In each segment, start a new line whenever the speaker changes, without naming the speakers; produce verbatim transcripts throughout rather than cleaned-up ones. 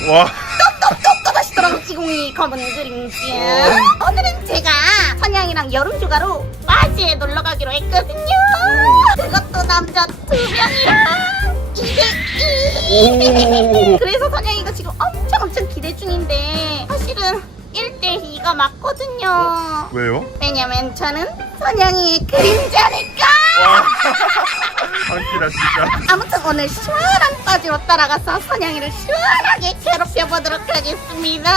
와.
또또또또 맛있더라고 지공이 검은 그림자. 오늘은 제가 선양이랑 여름휴가로 마지에 놀러가기로 했거든요. 그것도 남자 두 명이랑 이 대 이. 그래서 선양이가 지금 엄청 엄청 기대 중인데 사실은 일 대 이가 맞거든요.
어? 왜요?
왜냐면 저는 선양이의 그림자니까.
한끼다 진짜.
아무튼 오늘 시원한 바지로 따라가서 선양이를 시원하게 괴롭혀 보도록 하겠습니다.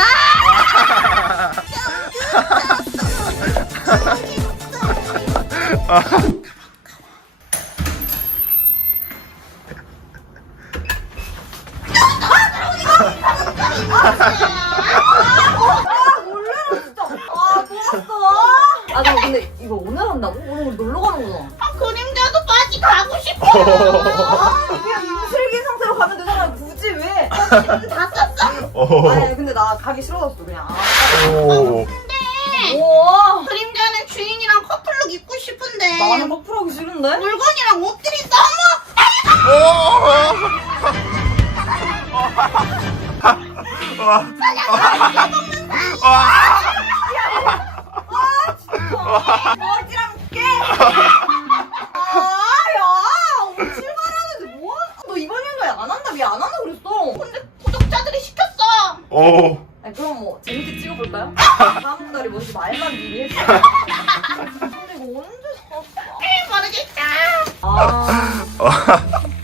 아, 나 근데 이거 오늘 한다고? 오늘 놀러 가는 거잖아.
아, 그림자도 바지 가고 싶어.
아, 그냥 임슬기 상태로 가면 되잖아. 굳이 왜?
다 썼어.
오.
아니, 근데 나 가기 싫어졌어, 그냥.
오.
근데
우와.
그림자는 주인이랑 커플룩 입고 싶은데
나는 커플하기 싫은데?
물건이랑 옷들이 너무
머지랑 깨! 아, 야! 오늘 출발하는데 뭐 하는 너 이번 연도에 안 한다, 왜 안 한다 그랬어?
근데 구독자들이 시켰어.
오.
아니, 그럼 뭐, 재밌게 찍어볼까요? 다음 달에 뭐지 말만 미리 했어. 근데 이거 언제 샀어?
에이, 모르겠다.
아.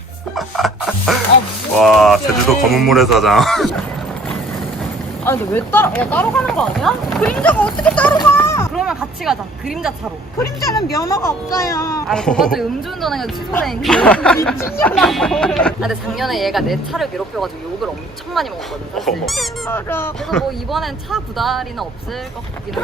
와, 제주도 검은 모래사장.
아 근데 왜 따로 야 따로 가는 거 아니야?
그림자가 어떻게 따로 가?
그러면 같이 가자. 그림자 차로.
그림자는 면허가 없어요.
아 그것도 음주운전해서 취소된 그 미친년아. 아 근데 작년에 얘가 내 차를 괴롭혀가지고 욕을 엄청 많이 먹었거든 사실.
알아.
그래서 뭐 이번엔 차 부달이는 없을 것 같긴 해.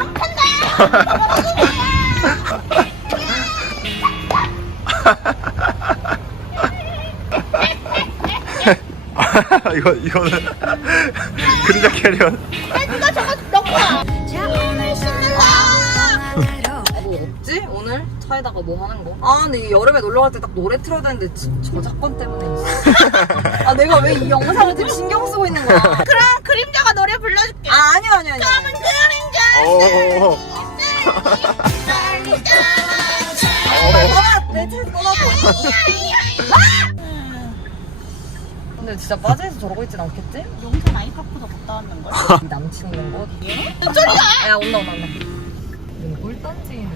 이거 이거는 그림자 캐리어.
누가 저거 넣고 와. 자, 오늘 씻는 거.
뭐 없지? 오늘 차에다가 뭐 하는 거? 아 근데 이 여름에 놀러 갈 때 딱 노래 틀어야 되는데 지- 저작권 때문에. 아 내가 왜 이 영상을 지금 신경 쓰고 있는 거야?
그럼 그림자가 노래 불러줄게.
아 아니요 아니요 아니요.
검은 그림자.
오.
아, 내 차에서 꺼놔줘. 근데 진짜 바지에서 저러고 있진 않겠지?
용산 아이파크도 갔다 왔는 걸.
이 남친 있는 곳?
뭔 소리야?
야 온다 온다 온다. 물 던지는.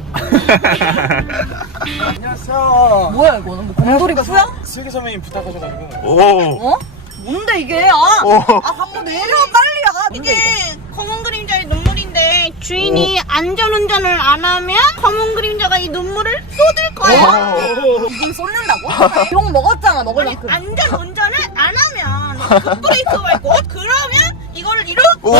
안녕하세요.
뭐야 이거는? 뭐 곰돌이 푸야?
슬기 선배님 부탁하셔가지고.
오.
어? 뭔데 이게? 아!
오.
아 갖고 내려 빨리 아!
이게 검은 그림자의 눈물인데 주인이 안전운전을 안 하면 검은 그림자가 이 눈물을 쏟을 거야.
이걸 쏟는다고? 욕 먹었잖아 먹을
아니,
만큼.
안전운전을 안 하면 급브레이크 밟고 그러면 이거를 이렇게
오.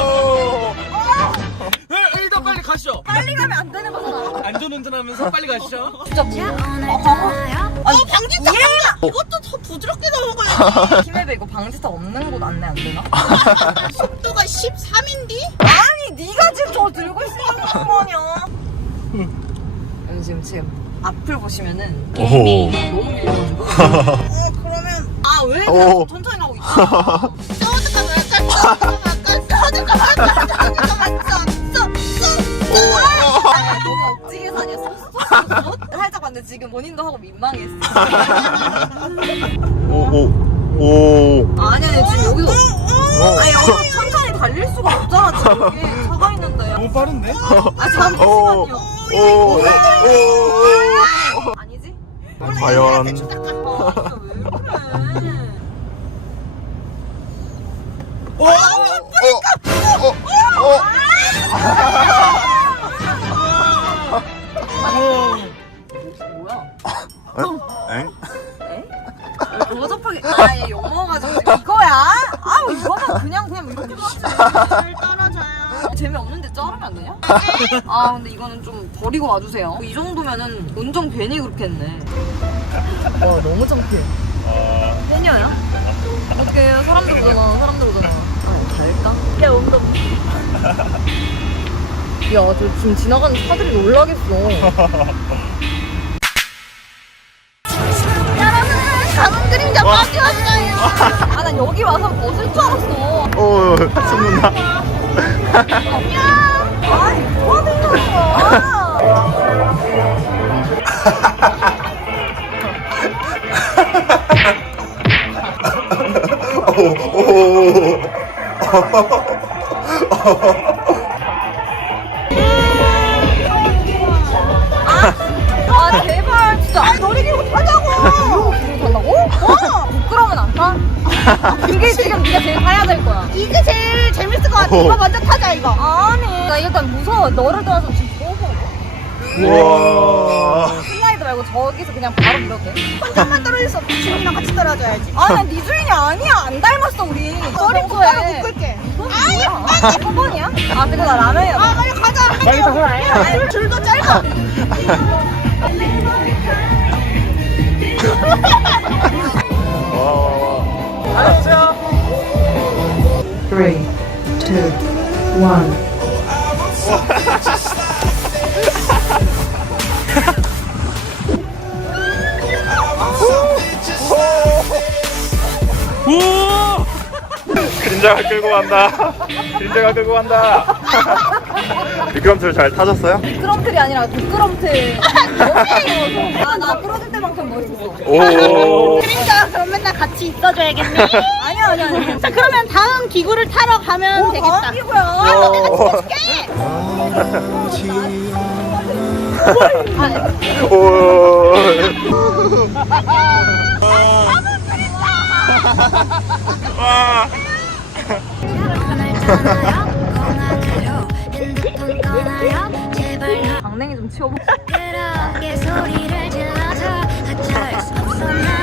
네, 일단 빨리 가시죠.
빨리 가면 안 되는 거잖아.
안전운전하면서 빨리 가시죠.
진짜 뭐?
어, 방지턱 방지턱 이것도 더 부드럽게 넘어가야지.
김혜배 이거 방지턱 없는 곳 안내 안 되나?
속도가 십삼인디?
아니 네가 지금 저걸 들고 있으면 거 아니야. 여기 지금 지금 앞을 보시면은
오.
너무 밀려가지고.
어 그러면 아왜
오.
천천히 가고 있어.
써드까 말까 써드까 말까 써드까 말까 써써
너무 억지게서 아니야? 쏘쏘쏘 살짝 봤는데 지금 본인도 하고 민망했어.
오. 오.
아니 아니 지금 여기도
오.
아니 여기 천천히 달릴 수가 없잖아 지금 여기 차가 있는데.
너무 빠른데?
아 잠시만요.
오. 오. 오.
아니지?
과연.
아 진짜 왜 그래?
오!
어. 어. 어.
뭐야?
엥?
에? 로접하게 아얘 욕 먹어가지고 지금 이거야? 아우 이거는 그냥 그냥 이렇게 하지.
잘 따라줘요.
재미없는데 자르면 안 되냐? 아 근데 이거는 좀 버리고 와주세요. 이 정도면은 운전 괜히 그렇게 했네. 와 너무 창피해. 해녀야? 어떡해 사람들 오잖아 사람들 오잖아. 아 갈까? 야 온다. 야저 지금 지나가는 차들이 놀라겠어.
여러분 검은 그림자 빠지 왔어요.
아 난 여기 와서 벗을 줄 알았어.
어, 숨는다.
아니, 뭐가 되는 거야?
오, 오.
아, 제발, 진짜. 아, 놀이기구 타자고. 놀이기구 탄다고? 어. 부끄러우면 안 타? 이게 지금 네가 제일 타야 될 거야.
이게 제일 재밌을 것 같아. 이거 먼저 타자 이거.
아니. 나 일단 무서워. 너를 떠나서 지금 무서워.
우와.
슬라이드 말고 저기서 그냥 바로 밀어도 돼?
혼자만 떨어질 수 없어. 주인이랑 같이 떨어져야지.
아, 난 네 주인이 아니야. 안 닮았어, 우리.
머리 똑바로 묶을게.
아니야. 첫 번이야? 아, 근데 나 라면이야.
아 빨리 가자.
빨리 타고 나요.
줄 줄도 짧아.
와, 와, 와.
알았어요.
Three, two, one.
오!
그림자가 끌고 간다. 그림자가 끌고 간다. 미끄럼틀 잘 타셨어요?
미끄럼틀이 아니라 미끄럼틀. 아, 나 부러질 때만큼 멋있어.
오.
그림자 그럼 맨날 같이 있어줘야겠네.
아니야, 아니야, 아니야.
자 그러면 다음 기구를 타러 가면 되겠다.
이거야.
아, 너 내가 지켜줄게.
오. 와.
강냉이 좀 치워봐.
소리를 질러서 어쩔 수 없어 나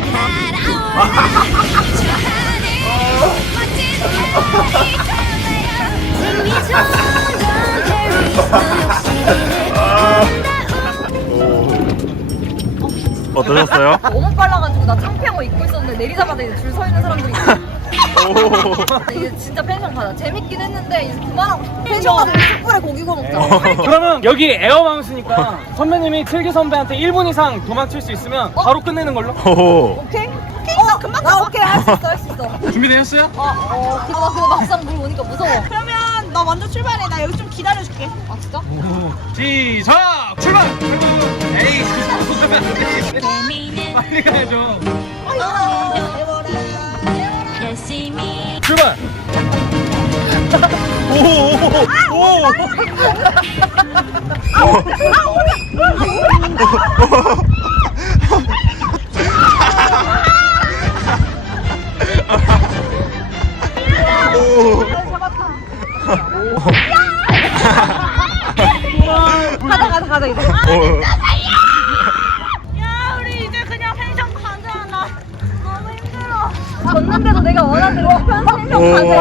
어떠셨어요?
너무 빨라가지고 나 창피하고 입고 있었는데 내리자마자 이제 줄 서 있는 사람들이 있어.
오.
이게 진짜 펜션 가자. 재밌긴 했는데 이제 그만하고 펜션 가서 숯불에 고기 구워 먹자.
그러면 여기 에어마운스니까 선배님이 틀기 선배한테 일 분 이상 도망칠 수 있으면 바로 끝내는 걸로.
오.
오케이? 오케이? 어, 금방 가. 오케이, 할 수 있어, 할 수 있어.
준비되셨어요?
어, 어. 아, 나 그거 막상 물 오니까 무서워.
그러면 너 먼저 출발해. 나 여기 좀 기다려줄게.
아, 진짜?
시작! 출발! 에이, 빨리 가야죠.
열심히
출발! 오! 오!
가자, 가자, 가자, 이제.
야 우리 이제 그냥 펜션 가자. 나 너무 힘들어.
졌는데도 내가 원하는 대로 펜션 가자.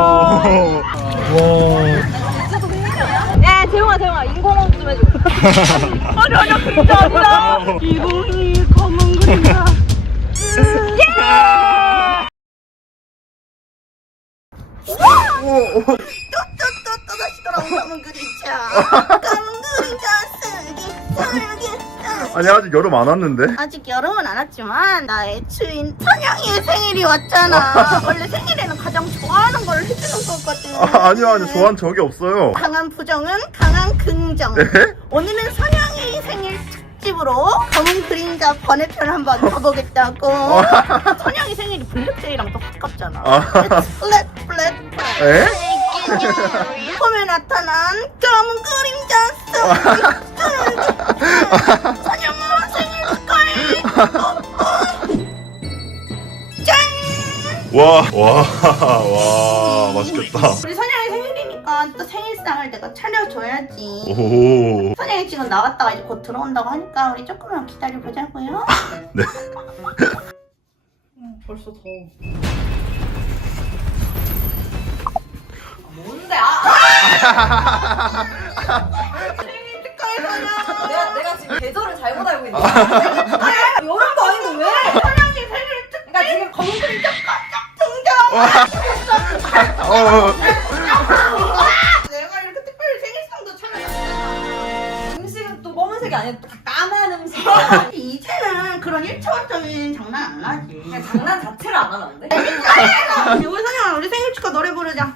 야, 재용아, 재용아, 인공호흡 좀 해줘. 아니, 아니야, 그게 아니라.
이공이 검은 그림자. 또또또 다시 돌아온 검은 그림자. 검은 그림자 쓰기 쓰기 쓰기.
아니 아직 여름 안 왔는데?
아직 여름은 안 왔지만 나의 주인 선영이의 생일이 왔잖아. 원래 생일에는 가장 좋아하는 걸 해주는 거거든.
아, 아니요 아니요 좋아한 적이 없어요.
강한 부정은 강한 긍정.
네?
오늘은 선영이 생일 특집으로 검은 그림자 번외편 한번 가보겠다고. 선영이 생일이 블랙데이랑 또 가깝잖아.
아.
플랫 플랫 플랫.
에?
봄에 나타난 검은 그림자 속. 선영아 생일 축하해. 짠.
와, 와, 와, 맛있겠다.
우리 선영이 생일이니까 또 생일상을 내가 차려줘야지.
오.
선영이 지금 나왔다가 이제 곧 들어온다고 하니까 우리 조금만 기다려보자고요.
네.
벌써 더워. 뭔데? 아!
생일 축하해 선영.
내가, 내가 지금 계절을 잘못 알고 있는 거야. 여름도 아닌데 왜?
선영이 생일 축하해.
그러니까 지금
검은 그림자 깜짝 등장.
어.
내가 이렇게 특별히 생일상도 차려줬잖아.
음식은 또 검은색이 아니라 다 까만 음식.
이제는 그런 일 차원적인 장난 안 하지.
그냥 장난 자체를 안 하면 안 돼?
우리 선영아 우리 생일 축하 노래 부르자.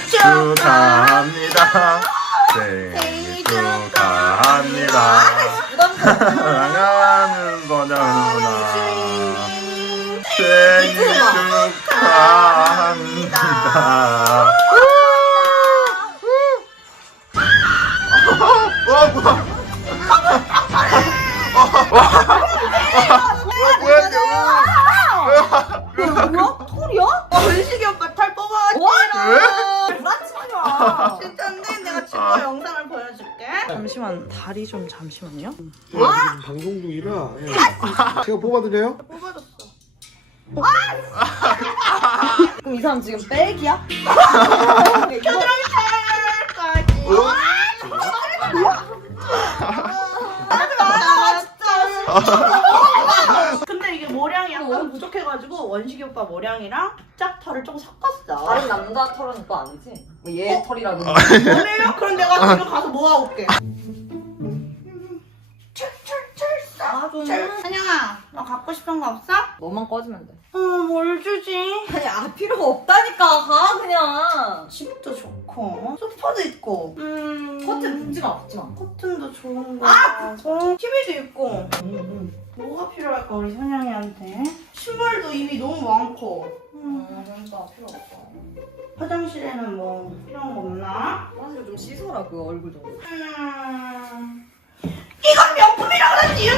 축하합니다. 생일 축하합니다. 사랑하는 선영아 생일 축하합니다. 와 뭐야? 뭐야 이게?
뭐야? 털이야? 아, 은식이 오빠 털 뽑아왔지.
불안치마냐.
진짜인데 내가 친구 영상을 보여줄게.
잠시만 다리 좀 잠시만요.
지금 방송 중이라 예. 제가 뽑아드려요?
뽑아줬어.
그럼 이 사람 지금 백이야?
겨드랑이 털까지. 하지 마, 진짜. 근데 이게 모량이 약간 부족해가지고 원식이 오빠 모량이랑 짝털을 좀 섞었어.
다른 남자 털은 또 아니지? 뭐 얘 털이라든지.
그래요? 그럼 내가 집에 가서 모아올게.
아, 좋네.
한영아, 너 갖고 싶은 거 없어?
너만 꺼지면 돼.
어, 뭘 주지?
아니, 아, 필요가 없다니까. 가, 그냥.
집도 좋고, 소파도 있고, 음,
커튼 문지가 없지만.
커튼도 좋은 거 하고, 티비도 있고. 뭐가 필요할까 우리 선영이한테? 신발도 이미 너무 많고. 음,
아, 진짜 필요 없다.
화장실에는 뭐 필요한 거 없나?
사실 좀 씻어라, 그 얼굴 좀.
음, 이건 명품이라 그랬지.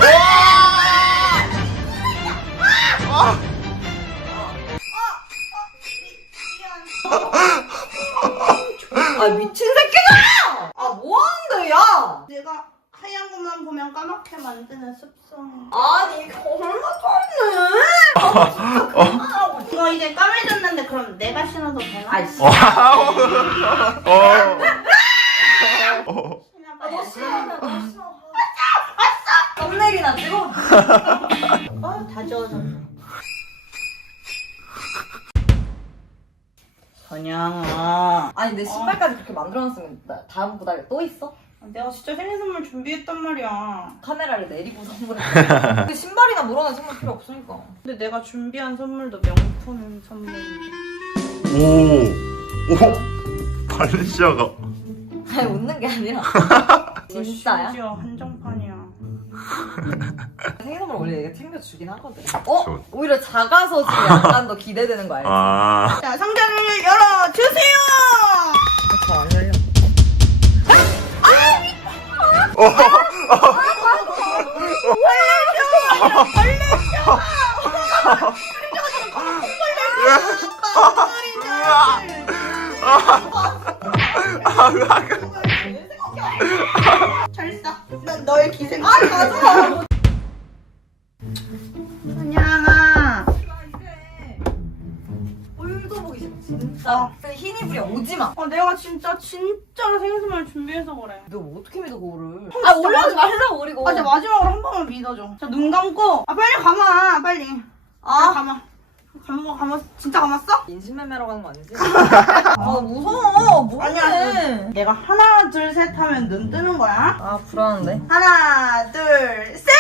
아, 미친 새끼가! 아, 뭐 하는데, 야!
내가 하얀 것만 보면 까맣게 만드는 습성.
아니, 이거 얼마 줬네!
이거 이제 까매졌는데 그럼 내가 신어도 되나?
아이씨.
어.
아, 너 싫어하면 너 싫어. 썸네일이나 찍어.
어, 다 지워졌어. 선영아.
아니, 내 신발까지 그렇게 만들어놨으면 나 다음 부달에 또 있어?
내가 진짜 생일 선물 준비했단 말이야.
카메라를 내리고 선물해. 그 신발이나 물어는 선물 필요 없으니까.
근데 내가 준비한 선물도 명품 선물인데.
오, 오, 발렌시아가.
아니, 웃는 게 아니라. 진짜야?
심지어 한정판이야.
생일 선물 원래 얘가 챙겨주긴 하거든. 어?
저-
오히려 작아서 지금 약간 더 기대되는 거 알지?
아,
자, 상자를 열어주세요!
저안 열려.
잘 싸. 난 너의 기생. 아, 맞아. 선양아.
꼴도 보기 싫어, 진짜. 그 흰 이불이야, 오지 마.
어, 내가 진짜 진짜로 생일 선물 준비해서 그래.
너 어떻게 믿어, 그거를. 아, 올라오지 말라고, 그리고.
아, 진짜 마지막으로 한 번만 믿어줘. 자, 눈 감고. 아, 빨리 감아, 빨리. 아,
아,
감아. 감아, 감아. 진짜 감았어?
인신매매라고 하는 거 아니지? 아, 무서워. 뭐래.
아니야. 내가 하나, 둘, 셋 하면 눈 뜨는 거야.
아, 불안한데?
하나, 둘, 셋!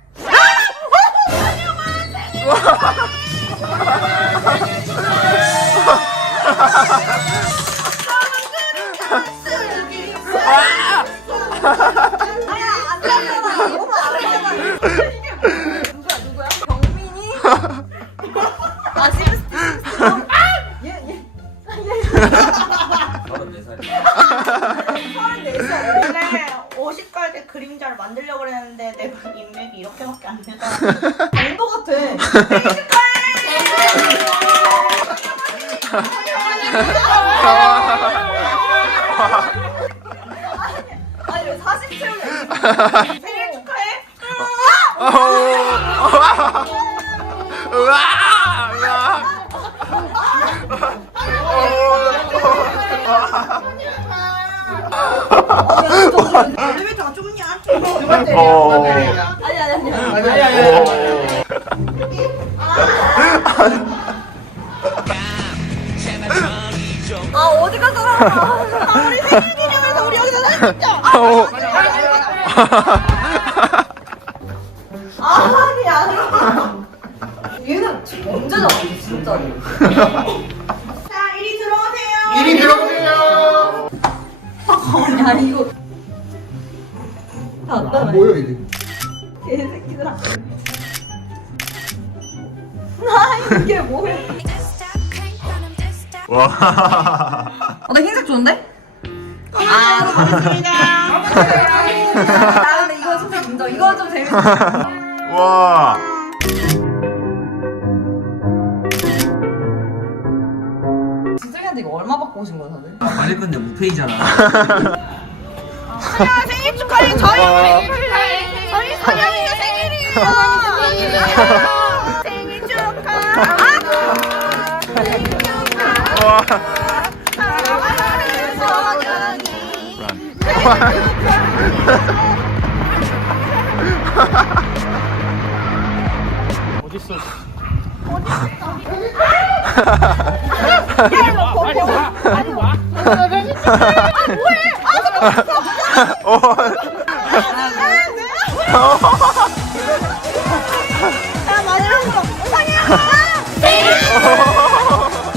누구야, 누구야? 경민이? 아, 심스티, 심스티. 얘, 얘.
원래 오십 가지 그림자를 만들려고 그랬는데 내가 인맥이 이렇게밖에 안 되더라고.
강도 같아. 아니, 왜 사십 채우냐.
생일 축하해. 엘리베이터가 좁냐? 누가 때려?
어.
누가 때려?
아니, 아니, 아니.
아니 아니 아니.
아, 어디 가더라.
아, 우리 생일 기념해서 우리 여기서 사진 찍자.
아, 아니. 야 얘는 언제 나왔어 진짜.
자, 이리 들어오세요.
이리 들어오세요.
야 이거 다
안
안다네.
보여 이게.
개새끼들아. 나 이게 뭐야?
와.
어, 나 흰색 좋은데?
아, 고맙습니다.
아 근데 이거 진짜 인정. 이거 좀 재밌어.
와.
진정이한테 이거 얼마 받고 오신 거야 다들?
받을 건데 무페이잖아.
선영아 생일 축하해. 저희 생일 축하해. 저희 선영이가 생일이에요. 생일 축하. 생일 축하.
와.
사랑하는 선영이.
어딨어?
빨리 와. 빨리 와.
어.
야, 마지막으로 선영아 생일.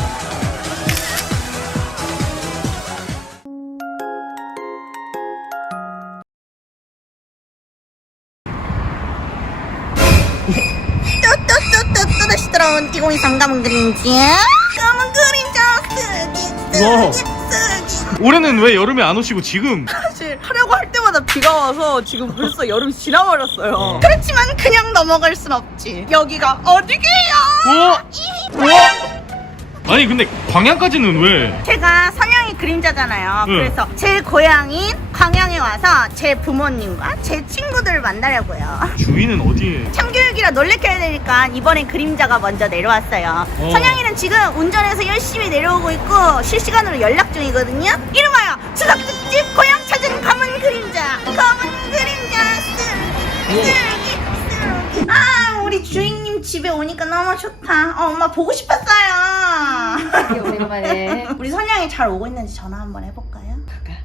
뚜뚜뚜뚜뚜 다시 돌아온 이공이삼 검은 그림자. 검은 그림자 쓰기
와.
쓰기 쓰기.
올해는 왜 여름에 안 오시고 지금?
사실 하려고 할 때마다 비가 와서 지금 벌써 여름이 지나버렸어요.
그렇지만 그냥 넘어갈 순 없지. 여기가 어디게요?
어? 어? 아니 근데 광양까지는 왜?
제가 선영이 그림자잖아요.
응.
그래서 제 고향인 광양에 와서 제 부모님과 제 친구들을 만나려고요.
주인은 어디에?
참교육이라 놀래켜야 되니까 이번엔 그림자가 먼저 내려왔어요.
어.
선영이는 지금 운전해서 열심히 내려오고 있고 실시간으로 연락 중이거든요. 이름하여 추석 특집 고향 찾은 검은 그림자. 검은 그림자 쓰기 쓰기 쓰기. 아, 우리 주인님 집에 오니까 너무 좋다. 어, 엄마 보고 싶었어요.
오랜만에.
우리 선영이 잘 오고 있는지 전화 한번 해볼까요?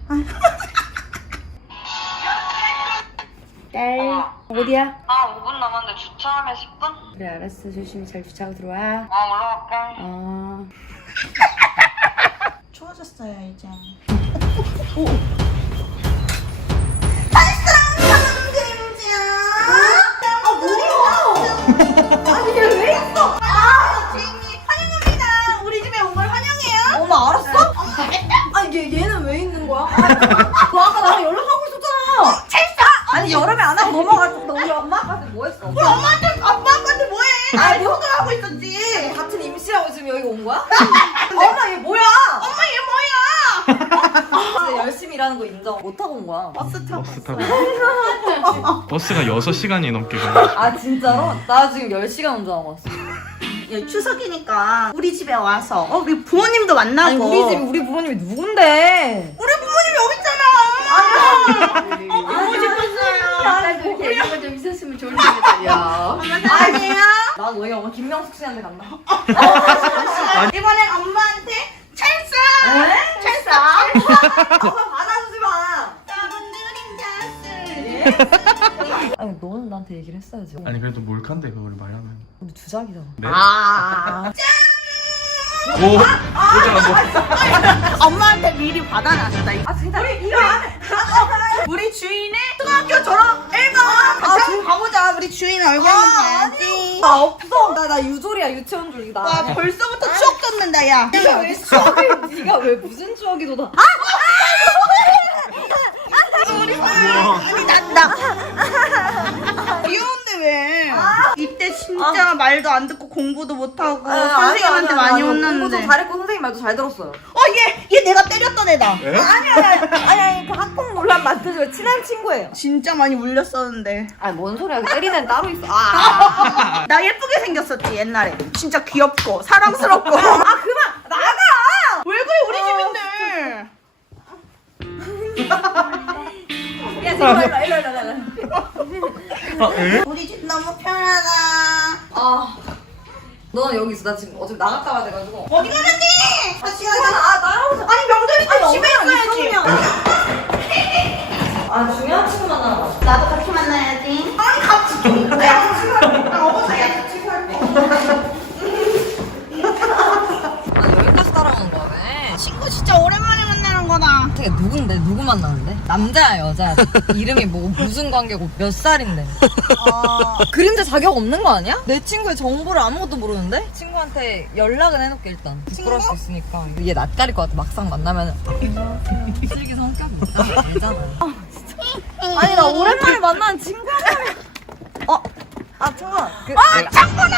딸 어디야?
아 오 분 남았는데 주차하면 십 분?
그래 알았어. 조심히 잘 주차하고 들어와.
아 올라갈게.
어.
추워졌어요 이제. 오. 사랑스러운 그림자. 아 뭐야? 아니 왜 있어? 아 주인님 환영합니다. 우리 집에 온 걸 환영해요.
엄마 알았어?
아니 얘 얘는 왜 있는 거야? 너 아까 나랑 연락하고 있었잖아.
찰싹.
아니 여름에 안 하고 넘어갔어. 우리 엄마 아빠한테 뭐 했어?
우리 엄마한테 아빠한테 뭐해? 나 효도하고 있었지.
같은 임시라고 지금 여기 온 거야? 엄마 얘 뭐야?
엄마 얘 뭐야?
진짜 열심히 일하는 거 인정. 못 하고 온 거야.
버스 타고.
버스 타고. 버스가 여섯 시간이 넘게 걸려.
아 진짜로? 나 지금 열 시간 운전하고 왔어.
야, 추석이니까 우리 집에 와서 어, 우리 부모님도 만나고.
아니 우리 집 우리 부모님이 누군데?
우리 부모님 여기 있잖아. 엄마. 어, 보고 싶었어요.
나도 이렇게 애기가 좀 있었으면 좋을 텐데 야.
엄마 사랑해요.
나 너희 엄마 김명숙 씨한테 간다.
이번엔 엄마한테 찰싹. 찰싹.
엄마 받아주지 마.
검은 그림자 쓸.
아니 너는 나한테 얘기를 했어야지.
아니 그래도 몰칸데 그걸 말하면.
우리 두 작이잖아.
네?
아.
오. 오자
엄마한테 미리 받아놨다.
아 진짜 우리
이거 안 해. 우리 주인의 초등학교 졸업 앨범 같이 한번 가보자. 우리 주인 얼굴 한번 봐야지.
나 없어. 나 나 유졸이야 유치원 졸이다.
와, 벌써부터 추억 돋는다, 야.
네가 왜 추억을? 네가 왜 무슨 추억이 돋아?
우리 우리 난다. 귀여운데 왜? 이때 진짜 말도 안 듣고 공부도 못하고 선생님한테 많이
공부
혼났는데.
좀 잘했고 선생님 말도 잘 들었어요.
어, 얘, 얘 내가 때렸던 애다.
에?
아니 아니 아니 아니 그 학폭 논란 맡으시고 친한 친구예요.
진짜 많이 울렸었는데.
아니 뭔 소리야? 때리는 애는 따로 있어. 아,
나 예쁘게 생겼었지, 옛날에. 진짜 귀엽고, 사랑스럽고. 아, 그만! 나가! 왜 그래, 우리 집인데.
야 지금 일로 일로 일로 일로.
에?
우리 집 너무 편하다.
아, 너는 여기 있어. 나 지금 어차피 나갔다 와야 돼가지고.
어디 가는데? 같이
아,
가자.
아 나가서.
아니, 명절이 때 집에
엄마랑
있어야지.
아 중요한 친구 만나러 가.
나도 같이 만나야지. 아니, 같이 좀. 내가 같이 가.
만나는데? 남자야 여자야? 이름이 뭐 무슨 관계고 몇 살인데? 아... 그림자 자격 없는 거 아니야? 내 친구의 정보를 아무것도 모르는데? 친구한테 연락은 해놓게 일단 부끄러울 수 있으니까 얘 낯가릴 것 같아. 막상 만나면 슬기 성격이 있잖아. 알잖아. 아니 나 오랜만에 만나는 친구한테 어? 아 청아 그...
아 창구나.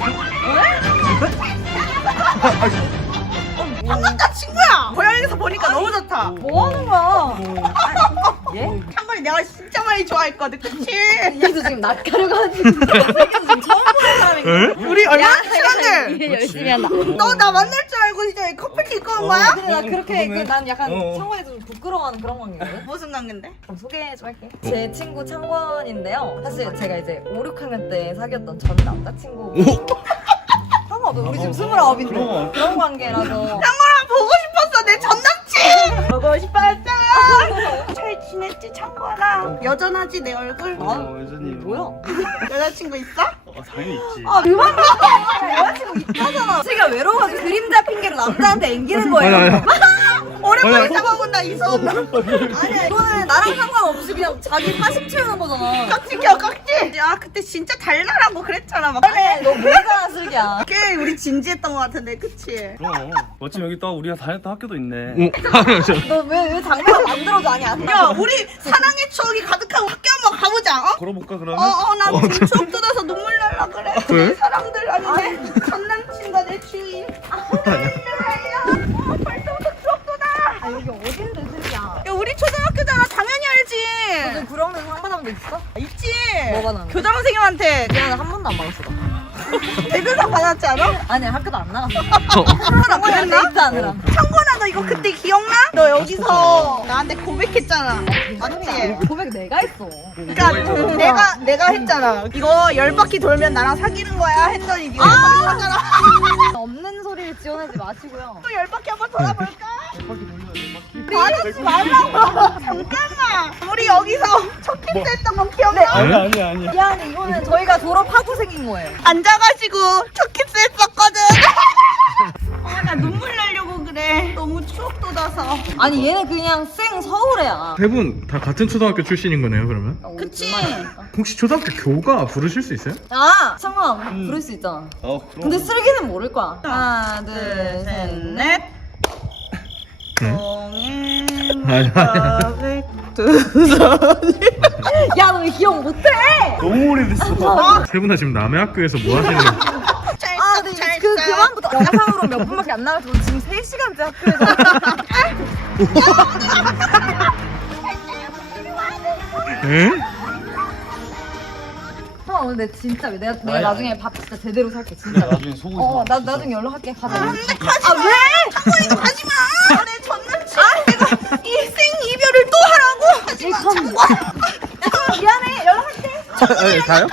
반갑다 친구야. 고향에서 보니까 너무 좋다.
뭐 하는 거야? 예?
창구이 내가 진짜 많이 좋아했거든. 그치?
얘도 지금 낯가려가지고 슬기도 지금 처음 보는 사람이거든.
우리 얼마나 친한데?
일 열심히 한다.
너 나 만날 줄 알고 진짜 커플티 입고 온 거야?
근데 나 그렇게 그, 난 약간
어.
창원이 좀 부끄러워하는 그런 관계거든.
무슨 관계인데?
그럼 소개 좀 할게. 제 친구 창원인데요. 사실 제가 이제 오, 육 학년 때 사귀었던 전 남자친구. 상관없어. 우리 지금 스물아홉인데
그럼.
그런 관계라서.
창구랑 보고 싶었어 내 전남친. 보고 싶었어. 잘 지냈지 창구랑? 여전하지 내 얼굴?
아,
여전히
뭐야?
여자친구 있어?
어, 당연히 있지.
아 그만 봐. 여자친구 있다잖아. 지가 외로워가지고 그림자 핑계로 남자한테 앵기는 거예요.
오랜만에 잡아본다 이손.
아니야 이거는 나랑 상관없이 그냥 자기 사심 채우는 거잖아.
깍지 껴 깍지. 야 그때 진짜 달달하고 그랬잖아 막.
그래 너 뭐가 슬기야.
꽤 우리 진지했던 것 같은데 그치?
그럼. 마침 여기 또 우리가 다녔던 학교도 있네.
너 왜 왜 장난 만들어줘. 아니 안
야 우리 사랑의 추억이 가득한 학교 한번 가보자. 어?
걸어볼까 그러면?
어어나 지금 추억 돋아서 눈물 날라 그래.
왜?
내 사랑들 아니 내 전남친과 내 주인. 아 어, 벌써부터 추억 돋아.
아 여기 어딘데 슬기야.
야 우리 초등학교잖아 당연히 알지.
너 구렁에서 상 받은 적 있어?
있지.
뭐 받았는데?
교장 선생님한테
미안해 한 번도 안 받았어 나.
대근상 받았지 않아?
아니 학교도 안 나갔어.
창구나 그랬나?
데이트하느라.
창구나 너 이거 그때 기억나? 너 여기서 나한테 고백했잖아. 맞지?
고백 내가 했어.
그러니까 내가 내가 했잖아. 이거 열 바퀴 돌면 나랑 사귀는 거야 했더니 네가 열 바퀴 돌았잖아.
없는 소리를 지어내지 마시고요.
또 열 바퀴 한번 돌아볼까? 받았지 말라고. 잠깐만. 우리 여기서 첫 키스 했던 건 기억나?
아니 아니 아니.
미안해 이거는 저희가 졸업하고 생긴 거예요.
앉아가지고 첫 키스 했었거든. 아 나 눈물 나려고 그래. 너무 추억 돋아서.
아니 얘는 그냥 생 서울애야.
세 분 다 같은 초등학교 출신인 거네요, 그러면?
그치?
혹시 초등학교 교가 부르실 수 있어요?
아 상관 부를 수 있잖아.
어 그럼.
근데 슬기는 모를 거야. 하나 둘셋 넷.
공인가백
야 너 왜 기억 못해?
너무 오래됐어.
세 분 다 지금 남의 학교에서 뭐 하시는 거예요?
아 근데 그 그만부터 영상으로 몇 분밖에 안 나가서 지금 세 시간째 학교에서.
에?
형 오늘 내 진짜 내가 내가 나중에 밥 진짜 제대로 살게 진짜.
나중에 속을
어 나 나중에 연락할게. 가자.
안돼 가지마. 아 왜? 창고이도 가지마. 내 전남친. 아 내가 일생 이별을 또 하라고? 하지마 창고.
미안해 연락할게.
가요?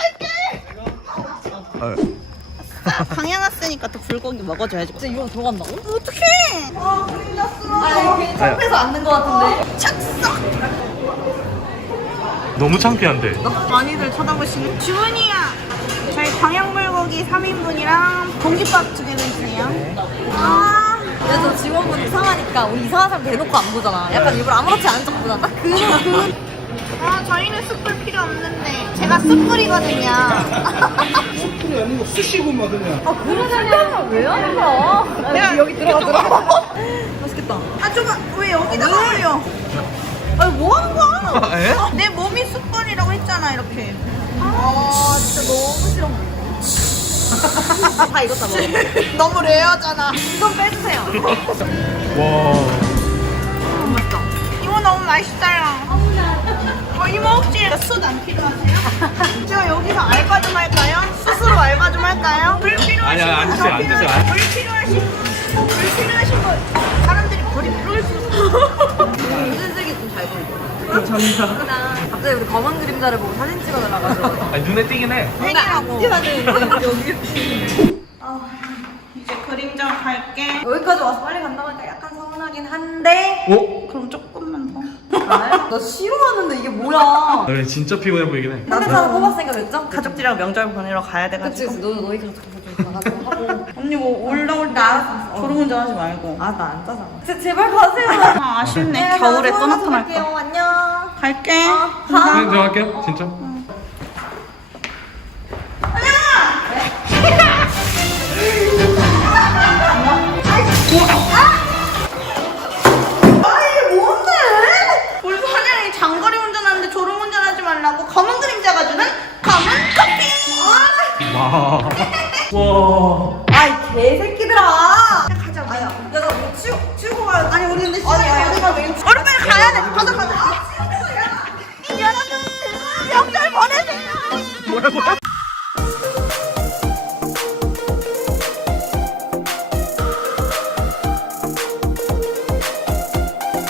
강연 왔으니까 또 불고기 먹어줘야지.
진짜 이거 더 간다고?
어떡해. 아 그랬어.
아 괜히 창피해서 앉는 거 같은데.
착석.
너무 창피한데.
많이들 쳐다보시네. 주은이야. 저희 광양불고기 삼 인분이랑 공깃밥 두 개 주세요. 아.
그래서 직원분 이상하니까 우리 이상한 사람 대놓고 안 보잖아. 약간 일부러 아무렇지 않은 척 보잖아. 딱 그, 그.
아 저희는 숯불 필요 없는데 제가 숯불이거든요.
술이 아니고 수시고 막 그냥.
아 그러냐면 왜 하는 거야?
내가
여기 들어가 들어가. 맛있겠다.
아 잠깐 왜 여기다가 올려? 아니 뭐 하는 거야? 내 몸이 숯불이라고 했잖아 이렇게.
아 진짜 너무 싫어. 다 익었다 먹어.
너무 레어잖아.
좀 빼주세요.
와.
너무 맛있다.
이거 너무 맛있어요. 어, 이모 혹시 숯 안 필요하세요? 제가 여기서 알바 좀 할까요? 스스로 알바 좀 할까요? 불 필요하신
아니, 아니, 안
분,
드세요, 안
필요하신
드세요.
분, 불 필요하신 분, 불 필요하신 분. 사람들이 불이 필요할 수 있어.
무슨 색이 좀 잘 보이죠? 전자. 갑자기 우리 검은 그림자를 보고 사진 찍어달라가지고.
아니, 눈에 띄긴 해.
팬이라고.
여기.
이제 그림자 갈게.
여기까지 와서 빨리 간다고 하니까 약간 서운하긴 한데.
어?
그럼 조금만 더.
아, 나 싫어하는데 이게 뭐야?
나 진짜 피곤해 보이긴 해.
현대사를 뽑았으니까 됐죠?
가족들이랑 명절 보내러 가야
그치,
돼가지고.
그치. 너, 너희 가서
가가지고 하고.
언니 뭐 올라올 때 알아서 졸음운전하지 말고.
아 나 안 짜잖아. 제, 제발 가세요.
아, 아쉽네.
네,
겨울에
나
또
서울에서
나타날까.
뵐게요. 안녕.
갈게.
네, 들어갈게요. 진짜.
우리 선영이 장거리 운전하는데 졸음 운전하지 말라고 검은 그림자가 주는 검은 커피.
와. 와.
아이 개새끼들아.
가자.
아야, 내가 뭐 치우 치우고 가야.
아니 우리 근데
아니, 아니,
우리가 왜? 우리 빨리 가야 돼. 가자 가자.